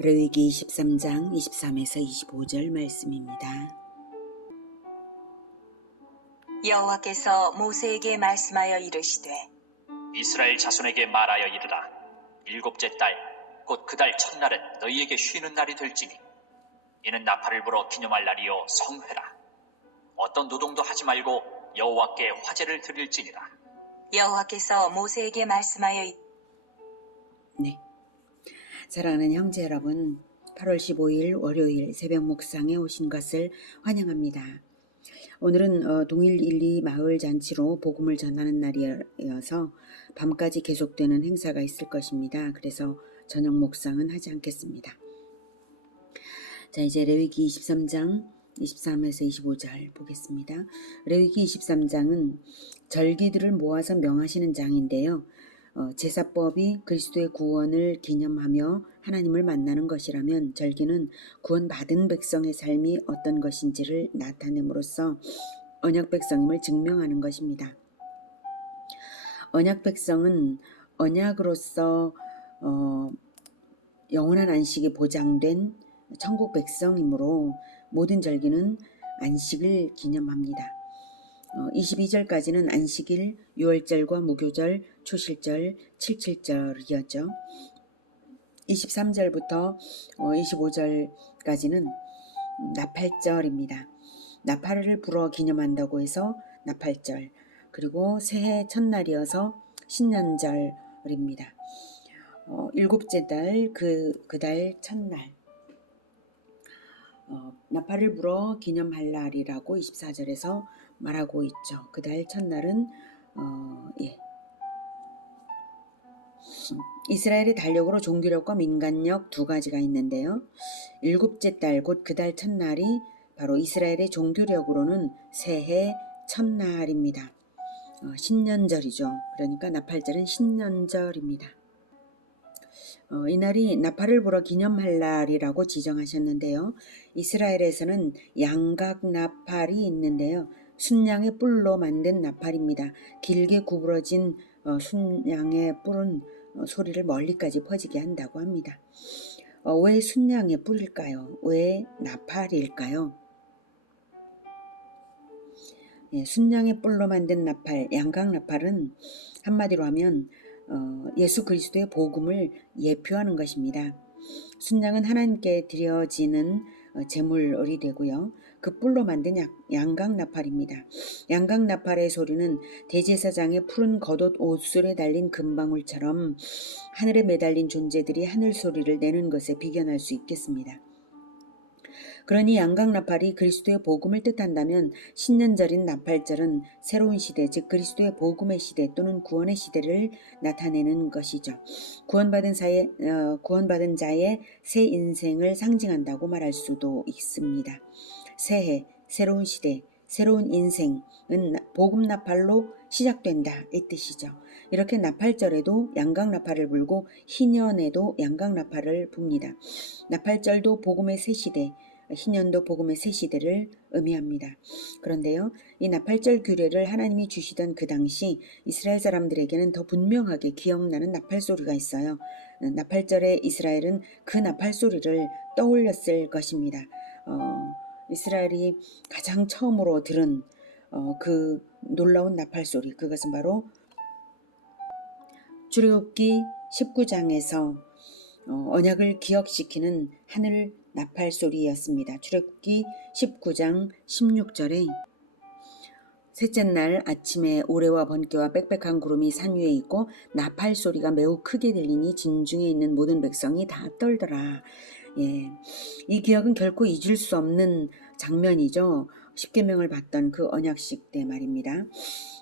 레위기 23장 23에서 25절 말씀입니다. 여호와께서 모세에게 말씀하여 이르시되 이스라엘 자손에게 말하여 이르라. 일곱째 달 곧 그 달 첫날은 너희에게 쉬는 날이 될지니 이는 나팔을 불어 기념할 날이요 성회라. 어떤 노동도 하지 말고 여호와께 화제를 드릴지니라. 여호와께서 모세에게 말씀하여 네, 사랑하는 형제 여러분, 8월 15일 월요일 새벽 묵상에 오신 것을 환영합니다. 오늘은 동일 1, 2 마을 잔치로 복음을 전하는 날이어서 밤까지 계속되는 행사가 있을 것입니다. 그래서 저녁 묵상은 하지 않겠습니다. 자, 이제 레위기 23장 23에서 25절 보겠습니다. 레위기 23장은 절기들을 모아서 명하시는 장인데요. 제사법이 그리스도의 구원을 기념하며 하나님을 만나는 것이라면 절기는 구원받은 백성의 삶이 어떤 것인지를 나타냄으로써 언약 백성임을 증명하는 것입니다. 언약 백성은 언약으로서 영원한 안식이 보장된 천국 백성이므로 모든 절기는 안식을 기념합니다. 22절까지는 안식일, 유월절과 무교절, 초실절, 칠칠절이었죠. 23절부터 25절까지는 나팔절입니다. 나팔을 불어 기념한다고 해서 나팔절, 그리고 새해 첫날이어서 신년절입니다. 일곱째 달, 그 달 첫날, 나팔을 불어 기념할 날이라고 24절에서 말하고 있죠. 그 달 첫날은 이스라엘의 달력으로 종교력과 민간력 두 가지가 있는데요. 일곱째 달, 곧 그 달 첫날이 바로 이스라엘의 종교력으로는 새해 첫날입니다. 신년절이죠. 그러니까 나팔절은 신년절입니다. 이날이 나팔을 불어 기념할 날이라고 지정하셨는데요. 이스라엘에서는 양각 나팔이 있는데요. 순양의 뿔로 만든 나팔입니다. 길게 구부러진 순양의 뿔은 소리를 멀리까지 퍼지게 한다고 합니다. 왜 순양의 뿔일까요? 왜 나팔일까요? 순양의 뿔로 만든 나팔, 양각 나팔은 한마디로 하면 예수 그리스도의 복음을 예표하는 것입니다. 순양은 하나님께 드려지는 제물이 되고요. 그 뿔로 만든 양각 나팔입니다. 양각 나팔의 소리는 대제사장의 푸른 겉옷 옷술에 달린 금방울처럼 하늘에 매달린 존재들이 하늘 소리를 내는 것에 비견할 수 있겠습니다. 그러니 양각 나팔이 그리스도의 복음을 뜻한다면 신년절인 나팔절은 새로운 시대, 즉 그리스도의 복음의 시대 또는 구원의 시대를 나타내는 것이죠. 구원받은 자의 새 인생을 상징한다고 말할 수도 있습니다. 새해, 새로운 시대, 새로운 인생은 복음 나팔로 시작된다 이 뜻이죠. 이렇게 나팔절에도 양각 나팔을 불고 희년에도 양각 나팔을 붑니다. 나팔절도 복음의 새 시대, 희년도 복음의 새 시대를 의미합니다. 그런데요, 이 나팔절 규례를 하나님이 주시던 그 당시 이스라엘 사람들에게는 더 분명하게 기억나는 나팔 소리가 있어요. 나팔절에 이스라엘은 그 나팔 소리를 떠올렸을 것입니다. 이스라엘이 가장 처음으로 들은 그 놀라운 나팔 소리, 그것은 바로 출애굽기 19장에서 언약을 기억시키는 하늘 나팔 소리였습니다. 출애굽기 19장 16절에 셋째 날 아침에 오래와 번개와 빽빽한 구름이 산 위에 있고 나팔 소리가 매우 크게 들리니 진중에 있는 모든 백성이 다 떨더라. 이 기억은 결코 잊을 수 없는 장면이죠. 십계명을 받던 그 언약식 때 말입니다.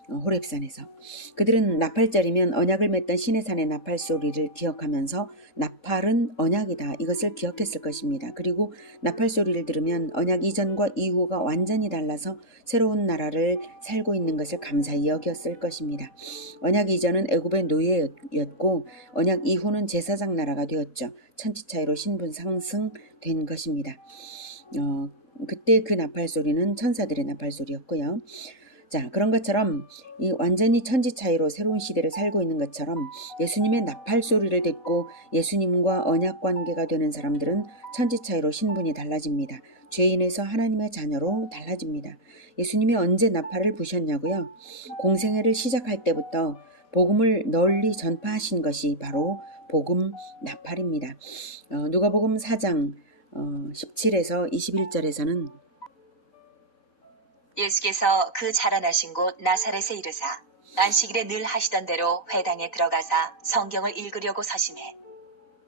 호렙산에서 그들은 나팔절이면 언약을 맺던 시내산의 나팔 소리를 기억하면서 나팔은 언약이다 이것을 기억했을 것입니다. 그리고 나팔 소리를 들으면 언약 이전과 이후가 완전히 달라서 새로운 나라를 살고 있는 것을 감사히 여겼을 것입니다. 언약 이전은 애굽의 노예였고 언약 이후는 제사장 나라가 되었죠. 천지 차이로 신분 상승된 것입니다. 그때 그 나팔 소리는 천사들의 나팔 소리였고요. 자, 그런 것처럼 이 완전히 천지 차이로 새로운 시대를 살고 있는 것처럼 예수님의 나팔 소리를 듣고 예수님과 언약 관계가 되는 사람들은 천지 차이로 신분이 달라집니다. 죄인에서 하나님의 자녀로 달라집니다. 예수님이 언제 나팔을 부셨냐고요? 공생애를 시작할 때부터 복음을 널리 전파하신 것이 바로 복음 나팔입니다. 누가복음 4장 17에서 21절에서는 예수께서 그 자라나신 곳 나사렛에 이르사 안식일에 늘 하시던 대로 회당에 들어가사 성경을 읽으려고 서심해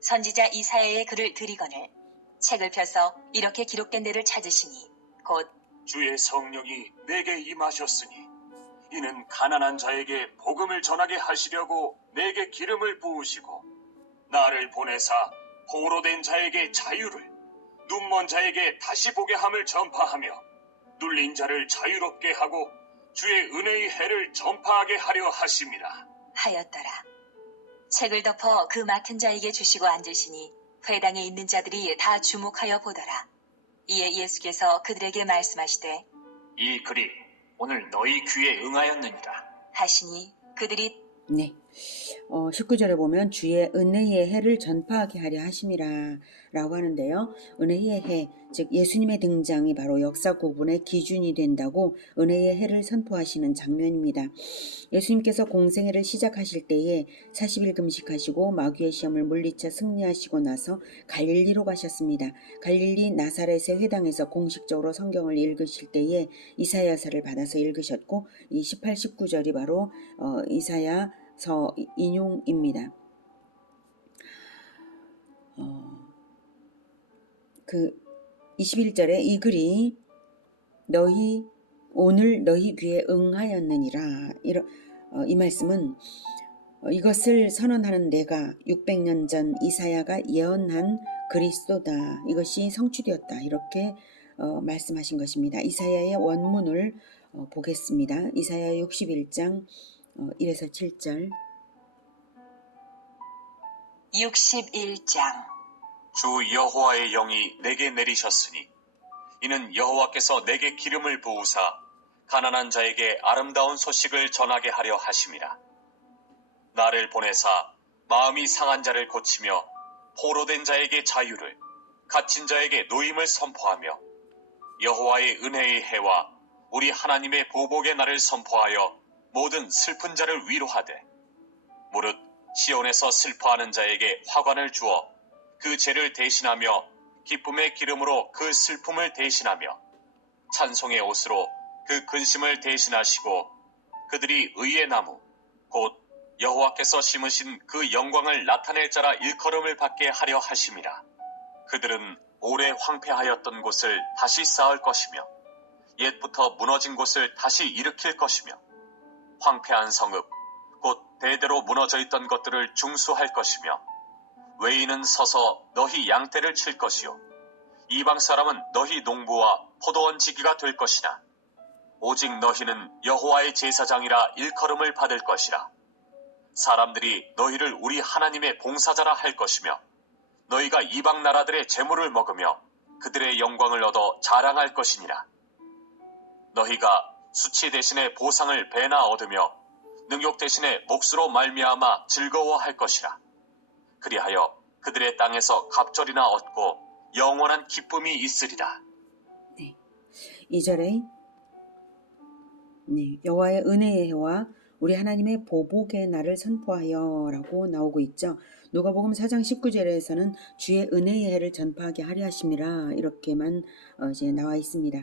선지자 이사야의 글을 들이거늘 책을 펴서 이렇게 기록된 데를 찾으시니 곧 주의 성령이 내게 임하셨으니 이는 가난한 자에게 복음을 전하게 하시려고 내게 기름을 부으시고 나를 보내사 포로된 자에게 자유를 눈먼 자에게 다시 보게 함을 전파하며 눌린 자를 자유롭게 하고 주의 은혜의 해를 전파하게 하려 하심이라 하였더라. 책을 덮어 그 맡은 자에게 주시고 앉으시니 회당에 있는 자들이 다 주목하여 보더라. 이에 예수께서 그들에게 말씀하시되 이 글이 오늘 너희 귀에 응하였느니라. 하시니 그들이 네. 19절에 보면 주의 은혜의 해를 전파하게 하려 하심이라 라고 하는데요. 은혜의 해, 즉 예수님의 등장이 바로 역사 구분의 기준이 된다고 은혜의 해를 선포하시는 장면입니다. 예수님께서 공생애를 시작하실 때에 40일 금식하시고 마귀의 시험을 물리쳐 승리하시고 나서 갈릴리로 가셨습니다. 갈릴리 나사렛의 회당에서 공식적으로 성경을 읽으실 때에 이사야서를 받아서 읽으셨고 이 18, 19절이 바로 이사야서 인용입니다. 그 21절에 이 글이 오늘 너희 귀에 응하였느니라. 이 말씀은 이것을 선언하는 내가 600년 전 이사야가 예언한 그리스도다. 이것이 성취되었다. 이렇게 말씀하신 것입니다. 이사야의 원문을 보겠습니다. 이사야 61장 1에서 7절. 61장 주 여호와의 영이 내게 내리셨으니 이는 여호와께서 내게 기름을 부으사 가난한 자에게 아름다운 소식을 전하게 하려 하심이라. 나를 보내사 마음이 상한 자를 고치며 포로된 자에게 자유를 갇힌 자에게 노임을 선포하며 여호와의 은혜의 해와 우리 하나님의 보복의 날을 선포하여 모든 슬픈 자를 위로하되 무릇 시온에서 슬퍼하는 자에게 화관을 주어 그 죄를 대신하며 기쁨의 기름으로 그 슬픔을 대신하며 찬송의 옷으로 그 근심을 대신하시고 그들이 의의 나무 곧 여호와께서 심으신 그 영광을 나타낼 자라 일컬음을 받게 하려 하심이라. 그들은 오래 황폐하였던 곳을 다시 쌓을 것이며 옛부터 무너진 곳을 다시 일으킬 것이며 황폐한 성읍 곧 대대로 무너져 있던 것들을 중수할 것이며 외인은 서서 너희 양떼를 칠 것이요 이방 사람은 너희 농부와 포도원 지기가 될 것이나 오직 너희는 여호와의 제사장이라 일컬음을 받을 것이라. 사람들이 너희를 우리 하나님의 봉사자라 할 것이며 너희가 이방 나라들의 재물을 먹으며 그들의 영광을 얻어 자랑할 것이니라. 너희가 수치 대신에 보상을 배나 얻으며 능욕 대신에 몫으로 말미암아 즐거워할 것이라. 그리하여 그들의 땅에서 갑절이나 얻고 영원한 기쁨이 있으리라. 네. 2절에 여호와의 은혜의 해와 우리 하나님의 보복의 날을 선포하여 라고 나오고 있죠. 누가복음 4장 19절에서는 주의 은혜의 해를 전파하게 하려 하심이라 이렇게만 이제 나와 있습니다.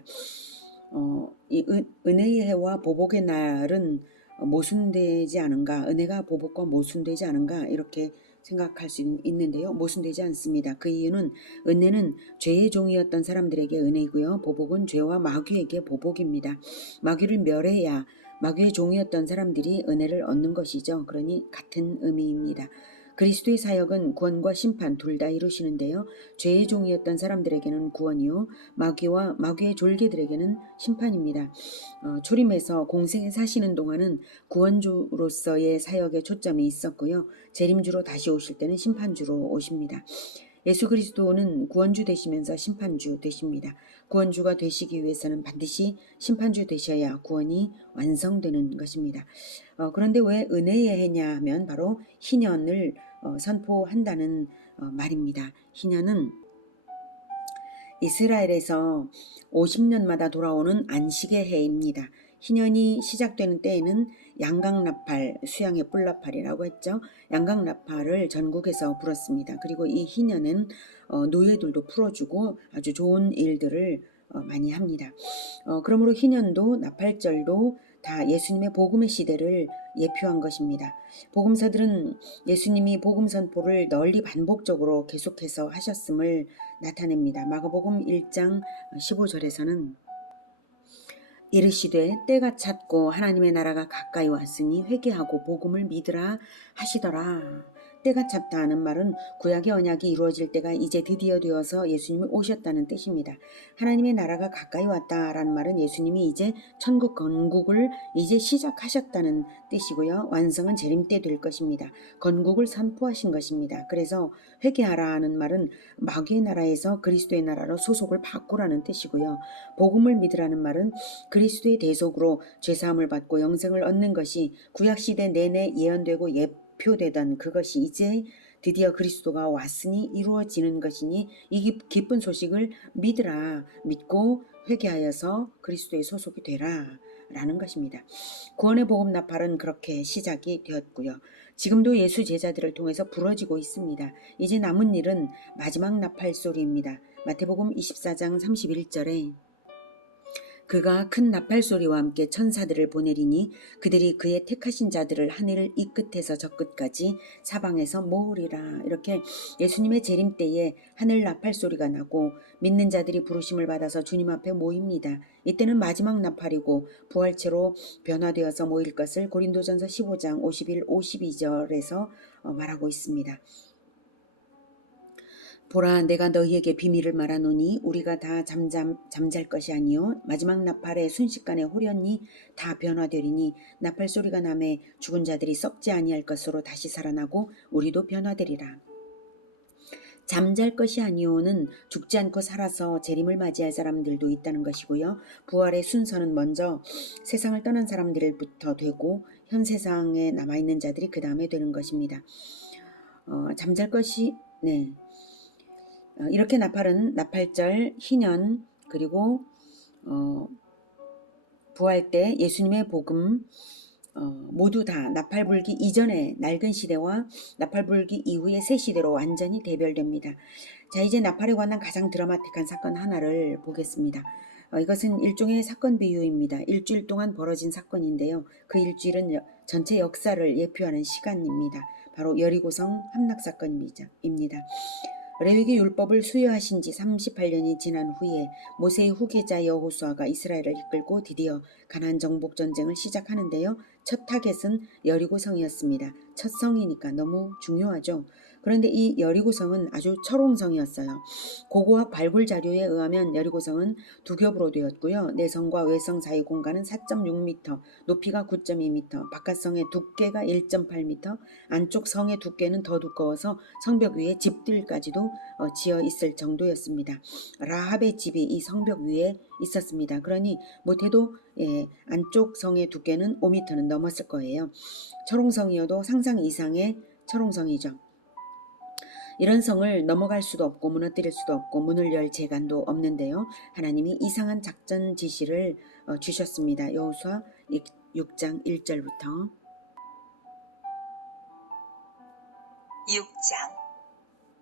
이 은혜의 해와 보복의 날은 모순되지 않은가, 은혜가 보복과 모순되지 않은가 이렇게 생각할 수 있는데요. 모순되지 않습니다. 그 이유는 은혜는 죄의 종이었던 사람들에게 은혜이고요. 보복은 죄와 마귀에게 보복입니다. 마귀를 멸해야 마귀의 종이었던 사람들이 은혜를 얻는 것이죠. 그러니 같은 의미입니다. 그리스도의 사역은 구원과 심판 둘 다 이루시는데요. 죄의 종이었던 사람들에게는 구원이요, 마귀와 마귀의 졸개들에게는 심판입니다. 초림에서 공생에 사시는 동안은 구원주로서의 사역에 초점이 있었고요. 재림주로 다시 오실 때는 심판주로 오십니다. 예수 그리스도는 구원주 되시면서 심판주 되십니다. 구원주가 되시기 위해서는 반드시 심판주 되셔야 구원이 완성되는 것입니다. 그런데 왜 은혜의 해냐 하면 바로 희년을 선포한다는 말입니다. 희년은 이스라엘에서 50년마다 돌아오는 안식의 해입니다. 희년이 시작되는 때에는 양강나팔, 수양의 뿔나팔이라고 했죠. 양강나팔을 전국에서 불었습니다. 그리고 이 희년은 노예들도 풀어주고 아주 좋은 일들을 많이 합니다. 그러므로 희년도 나팔절도 다 예수님의 복음의 시대를 예표한 것입니다. 복음서들은 예수님이 복음 선포를 널리 반복적으로 계속해서 하셨음을 나타냅니다. 마가복음 1장 15절에서는 이르시되 때가 찼고 하나님의 나라가 가까이 왔으니 회개하고 복음을 믿으라 하시더라. 때가 찼다 하는 말은 구약의 언약이 이루어질 때가 이제 드디어 되어서 예수님이 오셨다는 뜻입니다. 하나님의 나라가 가까이 왔다라는 말은 예수님이 이제 천국 건국을 이제 시작하셨다는 뜻이고요. 완성은 재림 때 될 것입니다. 건국을 선포하신 것입니다. 그래서 회개하라 하는 말은 마귀의 나라에서 그리스도의 나라로 소속을 바꾸라는 뜻이고요. 복음을 믿으라는 말은 그리스도의 대속으로 죄사함을 받고 영생을 얻는 것이 구약시대 내내 예언되고 표되던 그것이 이제 드디어 그리스도가 왔으니 이루어지는 것이니 이 기쁜 소식을 믿으라. 믿고 회개하여서 그리스도의 소속이 되라 라는 것입니다. 구원의 복음 나팔은 그렇게 시작이 되었고요. 지금도 예수 제자들을 통해서 부러지고 있습니다. 이제 남은 일은 마지막 나팔 소리입니다. 마태복음 24장 31절에 그가 큰 나팔 소리와 함께 천사들을 보내리니 그들이 그의 택하신 자들을 하늘 이 끝에서 저 끝까지 사방에서 모으리라. 이렇게 예수님의 재림 때에 하늘 나팔 소리가 나고 믿는 자들이 부르심을 받아서 주님 앞에 모입니다. 이때는 마지막 나팔이고 부활체로 변화되어서 모일 것을 고린도전서 15장 51, 52절에서 말하고 있습니다. 보라 내가 너희에게 비밀을 말하노니 우리가 다 잠잘 것이 아니요 마지막 나팔에 순식간에 호련히 다 변화되리니 나팔 소리가 나매 죽은 자들이 썩지 아니할 것으로 다시 살아나고 우리도 변화되리라. 잠잘 것이 아니오는 죽지 않고 살아서 재림을 맞이할 사람들도 있다는 것이고요. 부활의 순서는 먼저 세상을 떠난 사람들부터 되고 현 세상에 남아있는 자들이 그 다음에 되는 것입니다. 잠잘 것이 이렇게 나팔은 나팔절, 희년, 그리고 부활 때 예수님의 복음 모두 다 나팔 불기 이전의 낡은 시대와 나팔 불기 이후의 새 시대로 완전히 대별됩니다. 자, 이제 나팔에 관한 가장 드라마틱한 사건 하나를 보겠습니다. 이것은 일종의 사건 비유입니다. 일주일 동안 벌어진 사건인데요. 그 일주일은 전체 역사를 예표하는 시간입니다. 바로 여리고성 함락 사건입니다. 레위기 율법을 수여하신 지 38년이 지난 후에 모세의 후계자 여호수아가 이스라엘을 이끌고 드디어 가나안 정복 전쟁을 시작하는데요. 첫 타겟은 여리고성이었습니다. 첫 성이니까 너무 중요하죠. 그런데 이 여리고성은 아주 철옹성이었어요. 고고학 발굴 자료에 의하면 여리고성은 두 겹으로 되었고요. 내성과 외성 사이 공간은 4.6m, 높이가 9.2m, 바깥성의 두께가 1.8m, 안쪽 성의 두께는 더 두꺼워서 성벽 위에 집들까지도 지어 있을 정도였습니다. 라합의 집이 이 성벽 위에 있었습니다. 그러니 못해도 안쪽 성의 두께는 5m는 넘었을 거예요. 철옹성이어도 상상 이상의 철옹성이죠. 이런 성을 넘어갈 수도 없고 무너뜨릴 수도 없고 문을 열 재간도 없는데요. 하나님이 이상한 작전 지시를 주셨습니다. 여호수아 6장 1절부터 6장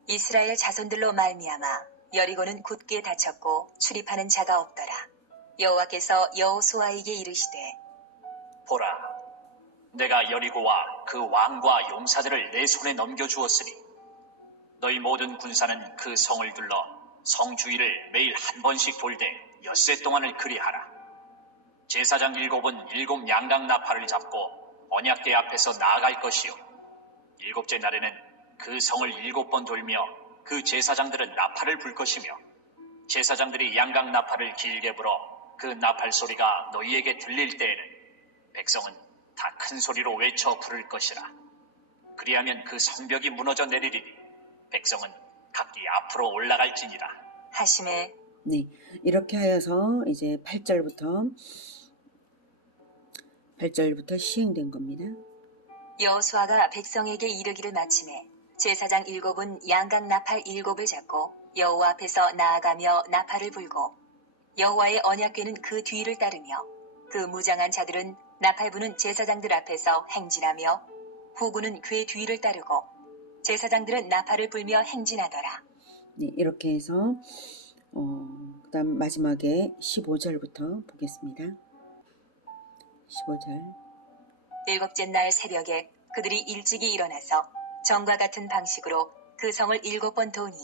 이스라엘 자손들로 말미암아 여리고는 굳게 닫혔고 출입하는 자가 없더라. 여호와께서 여호수아에게 이르시되 보라, 내가 여리고와 그 왕과 용사들을 내 손에 넘겨주었으니 너희 모든 군사는 그 성을 둘러 성 주위를 매일 한 번씩 돌되 엿새 동안을 그리하라. 제사장 7은 7 양강 나팔을 잡고 언약궤 앞에서 나아갈 것이요 7째 날에는 그 성을 7번 돌며 그 제사장들은 나팔을 불 것이며 제사장들이 양강 나팔을 길게 불어 그 나팔 소리가 너희에게 들릴 때에는 백성은 다 큰 소리로 외쳐 부를 것이라. 그리하면 그 성벽이 무너져 내리리니 백성은 각기 앞으로 올라갈지니라. 하심에 네, 이렇게 하여서 이제 8절부터 시행된 겁니다. 여호수아가 백성에게 이르기를 마침에 제사장 7은 양각 나팔 7을 잡고 여호와 앞에서 나아가며 나팔을 불고 여호와의 언약궤는 그 뒤를 따르며 그 무장한 자들은 나팔 부는 제사장들 앞에서 행진하며 후군은 궤 뒤를 따르고 제사장들은 나팔을 불며 행진하더라. 네, 이렇게 해서 그다음 마지막에 15절부터 보겠습니다. 15절. 일곱째 날 새벽에 그들이 일찍이 일어나서 전과 같은 방식으로 그 성을 7번 도니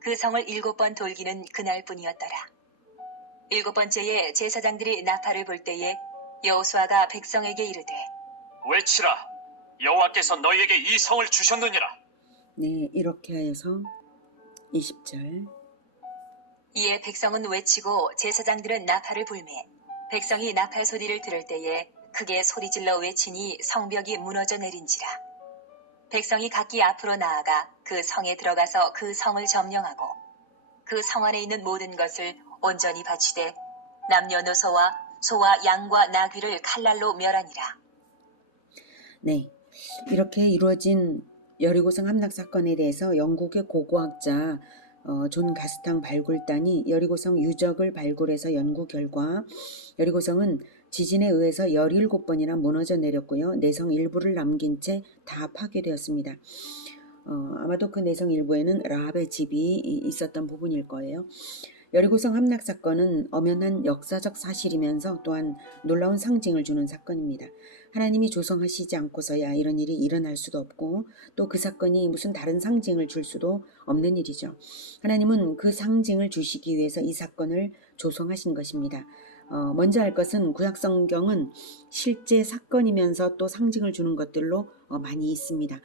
그 성을 7번 돌기는 그날뿐이었더라. 7번째에 제사장들이 나팔을 불 때에 여호수아가 백성에게 이르되 외치라. 여호와께서 너희에게 이 성을 주셨느니라. 네, 이렇게 하여서 20절. 이에 백성은 외치고 제사장들은 나팔을 불매 백성이 나팔 소리를 들을 때에 크게 소리질러 외치니 성벽이 무너져 내린지라. 백성이 각기 앞으로 나아가 그 성에 들어가서 그 성을 점령하고 그 성 안에 있는 모든 것을 온전히 바치되 남녀노소와 소와 양과 나귀를 칼날로 멸하니라. 네, 이렇게 이루어진 여리고성 함락 사건에 대해서 영국의 고고학자 존 가스탕 발굴단이 여리고성 유적을 발굴해서 연구 결과 여리고성은 지진에 의해서 17번이나 무너져 내렸고요. 내성 일부를 남긴 채 다 파괴되었습니다. 아마도 그 내성 일부에는 라합의 집이 있었던 부분일 거예요. 여리고성 함락 사건은 엄연한 역사적 사실이면서 또한 놀라운 상징을 주는 사건입니다. 하나님이 조성하시지 않고서야 이런 일이 일어날 수도 없고 또 그 사건이 무슨 다른 상징을 줄 수도 없는 일이죠. 하나님은 그 상징을 주시기 위해서 이 사건을 조성하신 것입니다. 먼저 할 것은 구약성경은 실제 사건이면서 또 상징을 주는 것들로 많이 있습니다.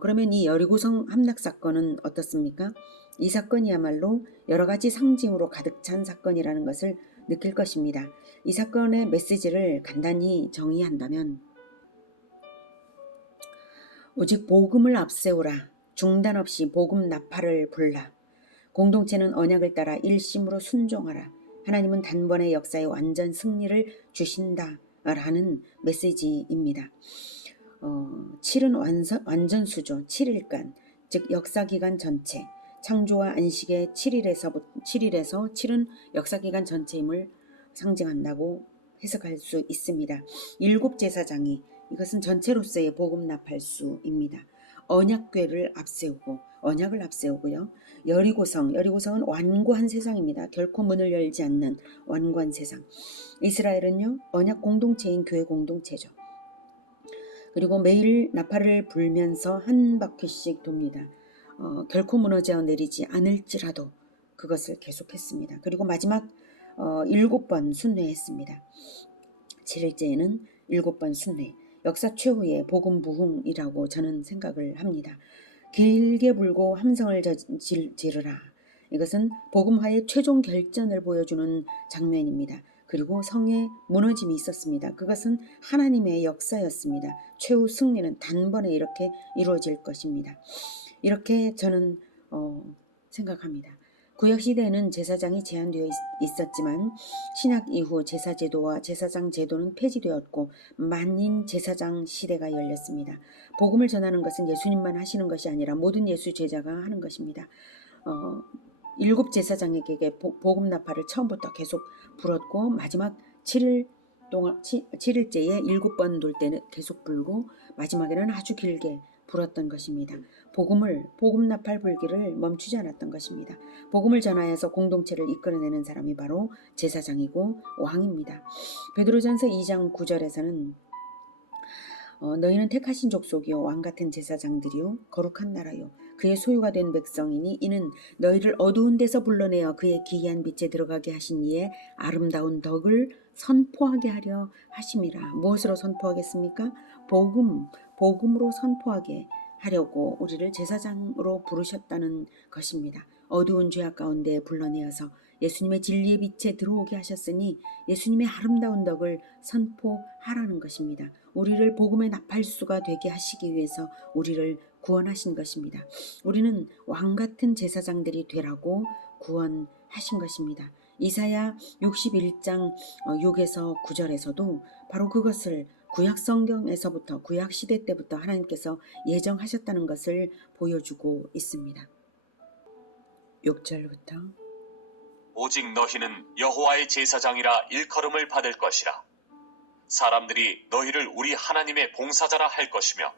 그러면 이 여리고성 함락 사건은 어떻습니까? 이 사건이야말로 여러 가지 상징으로 가득 찬 사건이라는 것을 느낄 것입니다. 이 사건의 메시지를 간단히 정의한다면 오직 복음을 앞세우라. 중단 없이 복음 나팔을 불라. 공동체는 언약을 따라 일심으로 순종하라. 하나님은 단번에 역사의 완전 승리를 주신다. 라는 메시지입니다. 7은 완전수조, 7일간, 즉 역사기간 전체, 창조와 안식의 7일에서 7은 역사기간 전체임을 상징한다고 해석할 수 있습니다. 7제사장이 이것은 전체로서의 복음 나팔수입니다. 언약궤를 앞세우고 언약을 앞세우고요. 여리고성은 완고한 세상입니다. 결코 문을 열지 않는 완고한 세상. 이스라엘은요 언약 공동체인 교회 공동체죠. 그리고 매일 나팔을 불면서 한 바퀴씩 돕니다. 결코 무너져 내리지 않을지라도 그것을 계속했습니다. 그리고 마지막 7번 순회했습니다. 7일째에는 7번 순회. 역사 최후의 복음 부흥이라고 저는 생각을 합니다. 길게 불고 함성을 지르라. 이것은 복음화의 최종 결전을 보여주는 장면입니다. 그리고 성의 무너짐이 있었습니다. 그것은 하나님의 역사였습니다. 최후 승리는 단번에 이렇게 이루어질 것입니다. 이렇게 저는 생각합니다. 구약시대에는 제사장이 제한되어 있었지만 신약 이후 제사제도와 제사장 제도는 폐지되었고 만인 제사장 시대가 열렸습니다. 복음을 전하는 것은 예수님만 하시는 것이 아니라 모든 예수 제자가 하는 것입니다. 7 제사장에게 복음 나팔을 처음부터 계속 불었고 마지막 7일째에 7번 돌 때는 계속 불고 마지막에는 아주 길게 불었던 것입니다. 복음 나팔 불기를 멈추지 않았던 것입니다. 복음을 전하여서 공동체를 이끌어내는 사람이 바로 제사장이고 왕입니다. 베드로전서 2장 9절에서는 너희는 택하신 족속이요 왕같은 제사장들이요 거룩한 나라요 그의 소유가 된 백성이니 이는 너희를 어두운 데서 불러내어 그의 기이한 빛에 들어가게 하신 이의 아름다운 덕을 선포하게 하려 하심이라. 무엇으로 선포하겠습니까? 복음으로 선포하게 하려고 우리를 제사장으로 부르셨다는 것입니다. 어두운 죄악 가운데 불러내어서 예수님의 진리의 빛에 들어오게 하셨으니 예수님의 아름다운 덕을 선포하라는 것입니다. 우리를 복음의 나팔수가 되게 하시기 위해서 우리를 구원하신 것입니다. 우리는 왕같은 제사장들이 되라고 구원하신 것입니다. 이사야 61장 6에서 9절에서도 바로 그것을 구약 성경에서부터 구약 시대 때부터 하나님께서 예정하셨다는 것을 보여주고 있습니다. 6절부터 오직 너희는 여호와의 제사장이라 일컬음을 받을 것이라. 사람들이 너희를 우리 하나님의 봉사자라 할 것이며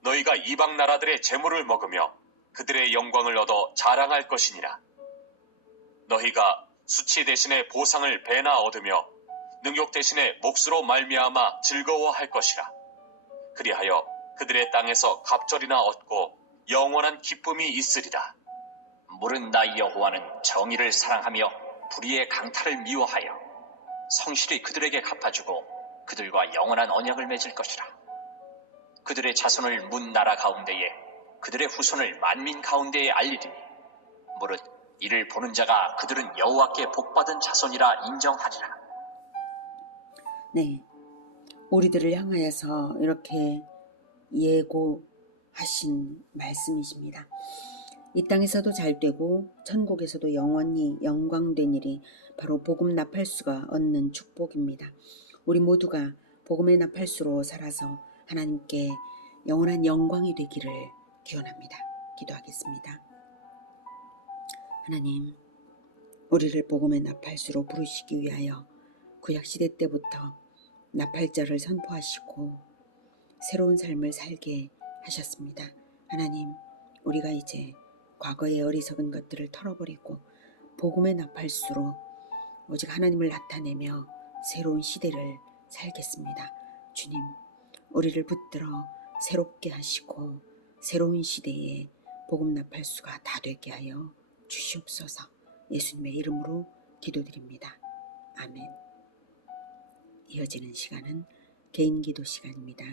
너희가 이방 나라들의 재물을 먹으며 그들의 영광을 얻어 자랑할 것이니라. 너희가 수치 대신에 보상을 배나 얻으며 능욕 대신에 몫으로 말미암아 즐거워할 것이라. 그리하여 그들의 땅에서 갑절이나 얻고 영원한 기쁨이 있으리라. 물은 나 여호와는 정의를 사랑하며 불의의 강탈을 미워하여 성실히 그들에게 갚아주고 그들과 영원한 언약을 맺을 것이라. 그들의 자손을 문 나라 가운데에 그들의 후손을 만민 가운데에 알리리니 무릇 이를 보는 자가 그들은 여호와께 복받은 자손이라 인정하리라. 네, 우리들을 향하여서 이렇게 예고하신 말씀이십니다. 이 땅에서도 잘되고 천국에서도 영원히 영광된 일이 바로 복음 나팔수가 얻는 축복입니다. 우리 모두가 복음의 나팔수로 살아서 하나님께 영원한 영광이 되기를 기원합니다. 기도하겠습니다. 하나님, 우리를 복음의 나팔수로 부르시기 위하여 구약시대 때부터 나팔절을 선포하시고 새로운 삶을 살게 하셨습니다. 하나님, 우리가 이제 과거의 어리석은 것들을 털어버리고 복음의 나팔수로 오직 하나님을 나타내며 새로운 시대를 살겠습니다. 주님, 우리를 붙들어 새롭게 하시고 새로운 시대에 복음 나팔수가 다 되게 하여 주시옵소서. 예수님의 이름으로 기도드립니다. 아멘. 이어지는 시간은 개인 기도 시간입니다.